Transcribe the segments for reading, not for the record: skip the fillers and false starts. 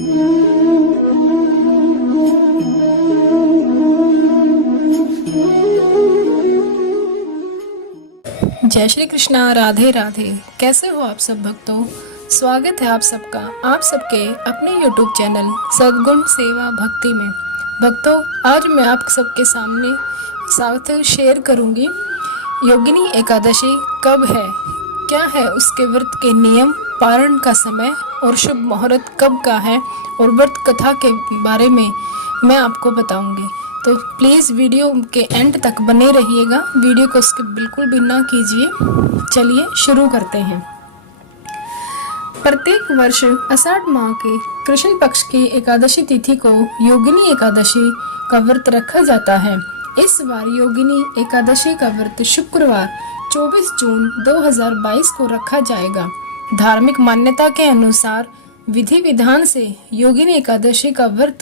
जय श्री कृष्णा, राधे राधे। कैसे हो आप सब भक्तों? स्वागत है आप सबका आप सबके अपने YouTube चैनल सद्गुण सेवा भक्ति में। भक्तों, आज मैं आप सबके सामने साथ शेयर करूंगी योगिनी एकादशी कब है, क्या है उसके व्रत के नियम, पारण का समय और शुभ मुहूर्त कब का है, और व्रत कथा के बारे में मैं आपको बताऊंगी। तो प्लीज़ वीडियो के एंड तक बने रहिएगा, वीडियो को स्किप बिल्कुल भी ना कीजिए। चलिए शुरू करते हैं। प्रत्येक वर्ष आषाढ़ माह के कृष्ण पक्ष की एकादशी तिथि को योगिनी एकादशी का व्रत रखा जाता है। इस बार योगिनी एकादशी का व्रत शुक्रवार 24 जून 2022 को रखा जाएगा। धार्मिक मान्यता के अनुसार विधि विधान से योगिनी एकादशी का व्रत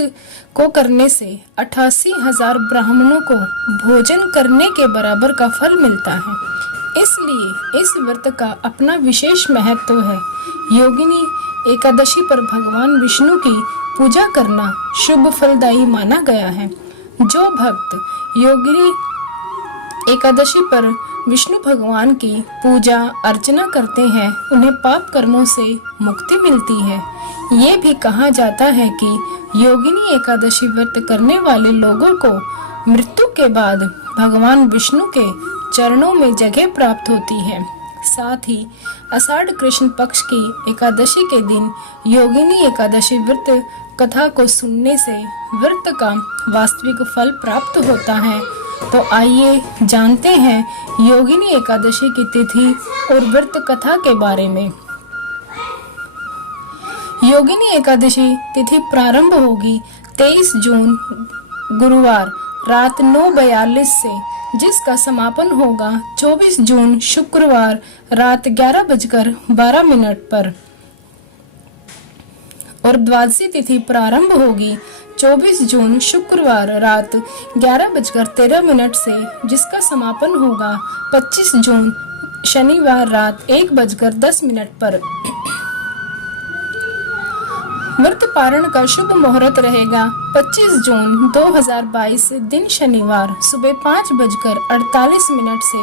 को करने से 88,000 ब्राह्मणों को भोजन करने के बराबर का फल मिलता है। इसलिए इस व्रत का अपना विशेष महत्व है। योगिनी एकादशी पर भगवान विष्णु की पूजा करना शुभ फलदायी माना गया है। जो भक्त योगिनी एकादशी पर विष्णु भगवान की पूजा अर्चना करते हैं, उन्हें पाप कर्मों से मुक्ति मिलती है। ये भी कहा जाता है कि योगिनी एकादशी व्रत करने वाले लोगों को मृत्यु के बाद भगवान विष्णु के चरणों में जगह प्राप्त होती है। साथ ही आषाढ़ कृष्ण पक्ष की एकादशी के दिन योगिनी एकादशी व्रत कथा को सुनने से व्रत का वास्तविक फल प्राप्त होता है। तो आइए जानते हैं योगिनी एकादशी की तिथि और व्रत कथा के बारे में। योगिनी एकादशी तिथि प्रारंभ होगी 23 जून गुरुवार रात 9:42 से, जिसका समापन होगा 24 जून शुक्रवार रात 11:12 पर, और द्वादशी तिथि प्रारंभ होगी 24 जून शुक्रवार रात 11:13 से, जिसका समापन होगा 25 जून शनिवार रात 1:10 पर। व्रत पारण का शुभ मुहूर्त रहेगा 25 जून 2022 दिन शनिवार सुबह 5:48 से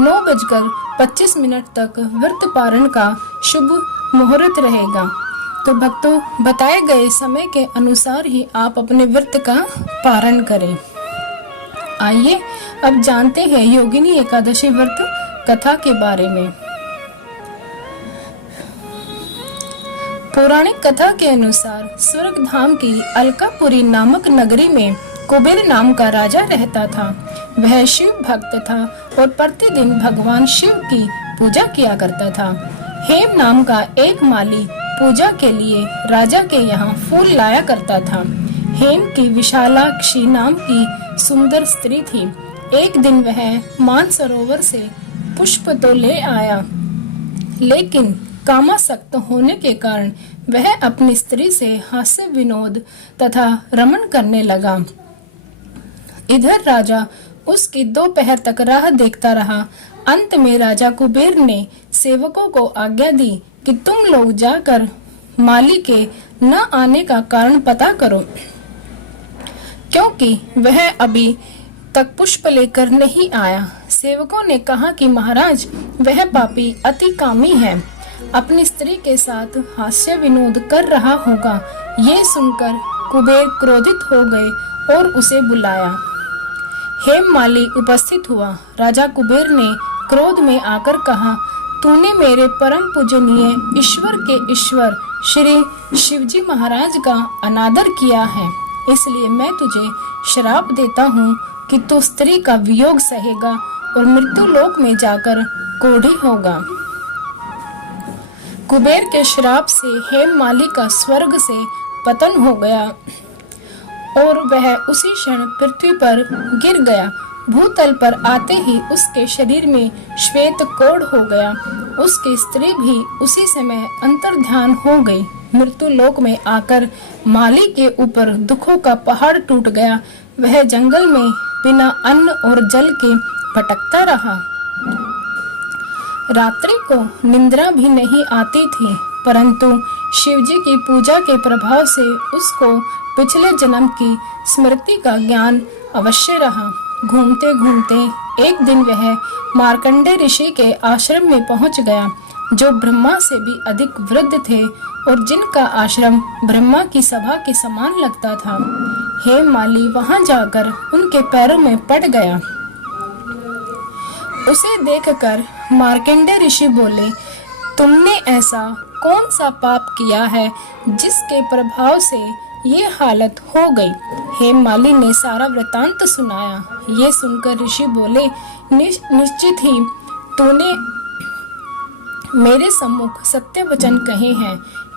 9:25 तक व्रत पारण का शुभ मुहूर्त रहेगा। तो भक्तों, बताए गए समय के अनुसार ही आप अपने व्रत का पारण करें। आइए अब जानते हैं योगिनी एकादशी व्रत कथा के बारे में। पौराणिक कथा के अनुसार स्वर्ग धाम की अलकापुरी नामक नगरी में कुबेर नाम का राजा रहता था। वह शिव भक्त था और प्रतिदिन भगवान शिव की पूजा किया करता था। हेम नाम का एक माली पूजा के लिए राजा के यहाँ फूल लाया करता था। हेम की विशालाक्षी नाम की सुंदर स्त्री थी। एक दिन वह मानसरोवर से पुष्प तो ले आया, लेकिन कामासक्त होने के कारण वह अपनी स्त्री से हास्य विनोद तथा रमण करने लगा। इधर राजा उसकी दोपहर तक राह देखता रहा। अंत में राजा कुबेर ने सेवकों को आज्ञा दी कि तुम लोग जाकर माली के न आने का कारण पता करो, क्योंकि वह अभी तक पुष्प लेकर नहीं आया। सेवकों ने कहा कि महाराज, वह पापी अति कामी है, अपनी स्त्री के साथ हास्य विनोद कर रहा होगा। ये सुनकर कुबेर क्रोधित हो गए और उसे बुलाया। हेम माली उपस्थित हुआ। राजा कुबेर ने क्रोध में आकर कहा, तूने मेरे परम पूजनीय ईश्वर के ईश्वर श्री शिवजी महाराज का अनादर किया है, इसलिए मैं तुझे श्राप देता हूँ कि तू स्त्री का वियोग सहेगा और मृत्यु लोक में जाकर कोढ़ी होगा। कुबेर के श्राप से हेम माली का स्वर्ग से पतन हो गया और वह उसी क्षण पृथ्वी पर गिर गया। भूतल पर आते ही उसके शरीर में श्वेत कोढ़ हो गया। उसकी स्त्री भी उसी समय अंतर्ध्यान हो गई। मृत्यु लोक में आकर माली के ऊपर दुखों का पहाड़ टूट गया। वह जंगल में बिना अन्न और जल के भटकता रहा। रात्रि को निंद्रा भी नहीं आती थी, परंतु शिवजी की पूजा के प्रभाव से उसको पिछले जन्म की स्मृति का ज्ञान अवश्य रहा। घूमते घूमते एक दिन वह मार्कंडेय ऋषि के आश्रम में पहुंच गया, जो ब्रह्मा से भी अधिक वृद्ध थे और जिनका आश्रम ब्रह्मा की सभा के समान लगता था। हेममाली वहां जाकर उनके पैरों में पड़ गया। उसे देखकर मार्कंडेय ऋषि बोले, तुमने ऐसा कौन सा पाप किया है जिसके प्रभाव से ये हालत हो गई? हेममाली ने सारा वृतांत सुनाया। ये सुनकर ऋषि बोले, निश्चित ही तूने मेरे सम्मुख सत्य वचन कहे हैं,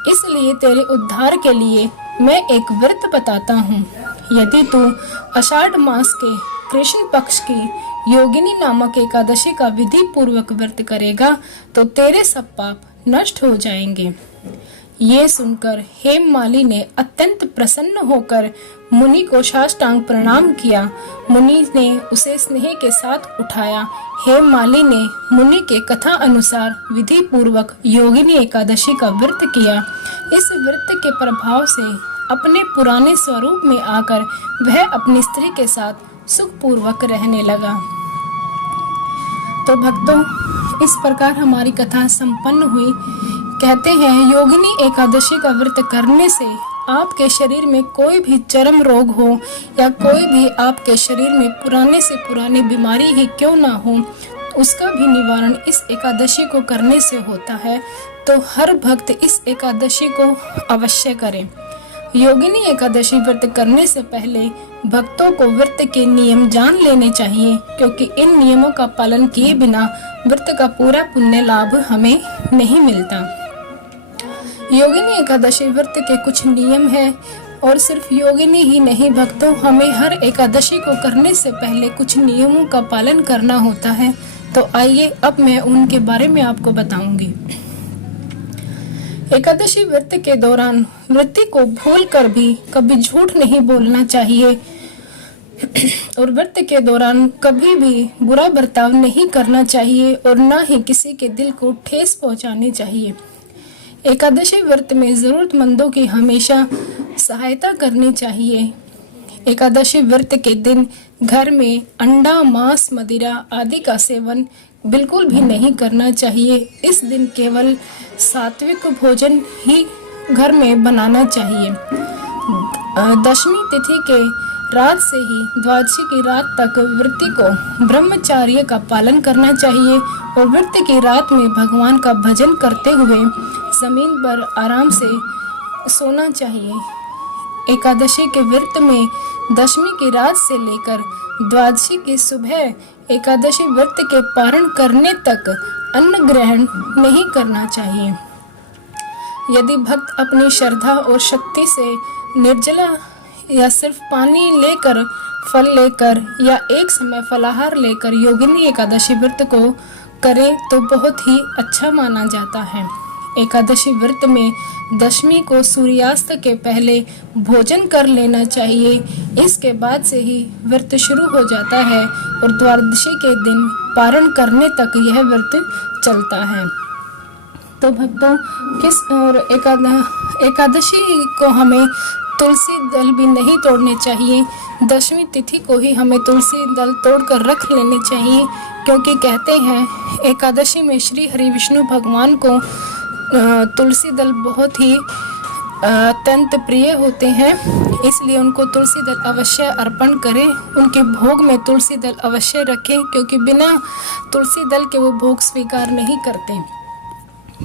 इसलिए तेरे उद्धार के लिए मैं एक व्रत बताता हूँ। यदि तू आषाढ़ मास के कृष्ण पक्ष की योगिनी नामक एकादशी का विधि पूर्वक व्रत करेगा तो तेरे सब पाप नष्ट हो जाएंगे। ये सुनकर हेममाली ने अत्यंत प्रसन्न होकर मुनि को साष्टांग प्रणाम किया। मुनि ने उसे स्नेह के साथ उठाया। हेममाली ने मुनि के कथा अनुसार विधि पूर्वक योगिनी एकादशी का व्रत किया। इस व्रत के प्रभाव से अपने पुराने स्वरूप में आकर वह अपनी स्त्री के साथ सुखपूर्वक रहने लगा। तो भक्तों, इस प्रकार हमारी कथा संपन्न हुई। कहते हैं योगिनी एकादशी का व्रत करने से आपके शरीर में कोई भी चर्म रोग हो या कोई भी आपके शरीर में पुराने से पुरानी बीमारी ही क्यों ना हो, उसका भी निवारण इस एकादशी को करने से होता है। तो हर भक्त इस एकादशी को अवश्य करें। योगिनी एकादशी व्रत करने से पहले भक्तों को व्रत के नियम जान लेने चाहिए, क्योंकि इन नियमों का पालन किए बिना व्रत का पूरा पुण्य लाभ हमें नहीं मिलता। योगिनी एकादशी व्रत के कुछ नियम हैं और सिर्फ योगिनी ही नहीं भक्तों, हमें हर एकादशी को करने से पहले कुछ नियमों का पालन करना होता है। तो आइए अब मैं उनके बारे में आपको बताऊंगी। एकादशी व्रत के दौरान व्रती को भूलकर भी कभी झूठ नहीं बोलना चाहिए और व्रत के दौरान कभी भी बुरा बर्ताव नहीं करना चाहिए और न ही किसी के दिल को ठेस पहुंचानी चाहिए। एकादशी व्रत में जरूरतमंदों की हमेशा सहायता करनी चाहिए। एकादशी व्रत के दिन घर में अंडा, मांस, मदिरा आदि का सेवन बिल्कुल भी नहीं करना चाहिए। इस दिन केवल सात्विक भोजन ही घर में बनाना चाहिए। दशमी तिथि के रात से ही द्वादशी की रात तक व्रती को ब्रह्मचर्य का पालन करना चाहिए और व्रत की रात में भगवान का भजन करते हुए जमीन पर आराम से सोना चाहिए। एकादशी के व्रत में दशमी की रात से लेकर द्वादशी की सुबह एकादशी व्रत के पारण करने तक अन्न ग्रहण नहीं करना चाहिए। यदि भक्त अपनी श्रद्धा और शक्ति से निर्जला या सिर्फ पानी लेकर, फल लेकर या एक समय फलाहार लेकर योगिनी एकादशी व्रत को करे तो बहुत ही अच्छा माना जाता है। एकादशी व्रत में दशमी को सूर्यास्त के पहले भोजन कर लेना चाहिए। इसके बाद से ही व्रत शुरू हो जाता है और द्वादशी के दिन पारण करने तक यह व्रत चलता है। तो भक्तों, किस और एकादशी को हमें तुलसी दल भी नहीं तोड़ने चाहिए। दशमी तिथि को ही हमें तुलसी दल तोड़कर रख लेने चाहिए, क्योंकि कहते हैं एकादशी में श्री हरि विष्णु भगवान को तुलसी दल बहुत ही अत्यंत प्रिय होते हैं, इसलिए उनको तुलसी दल अवश्य अर्पण करें। उनके भोग में तुलसी दल अवश्य रखें, क्योंकि बिना तुलसी दल के वो भोग स्वीकार नहीं करते।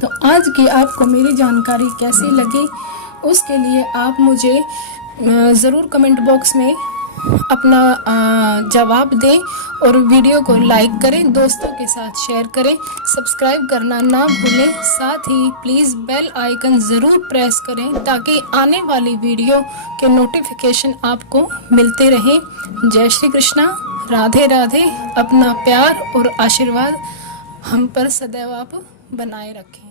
तो आज की आपको मेरी जानकारी कैसी लगी, उसके लिए आप मुझे ज़रूर कमेंट बॉक्स में अपना जवाब दें और वीडियो को लाइक करें, दोस्तों के साथ शेयर करें, सब्सक्राइब करना ना भूलें। साथ ही प्लीज़ बेल आइकन ज़रूर प्रेस करें ताकि आने वाली वीडियो के नोटिफिकेशन आपको मिलते रहें। जय श्री कृष्णा, राधे राधे। अपना प्यार और आशीर्वाद हम पर सदैव आप बनाए रखें।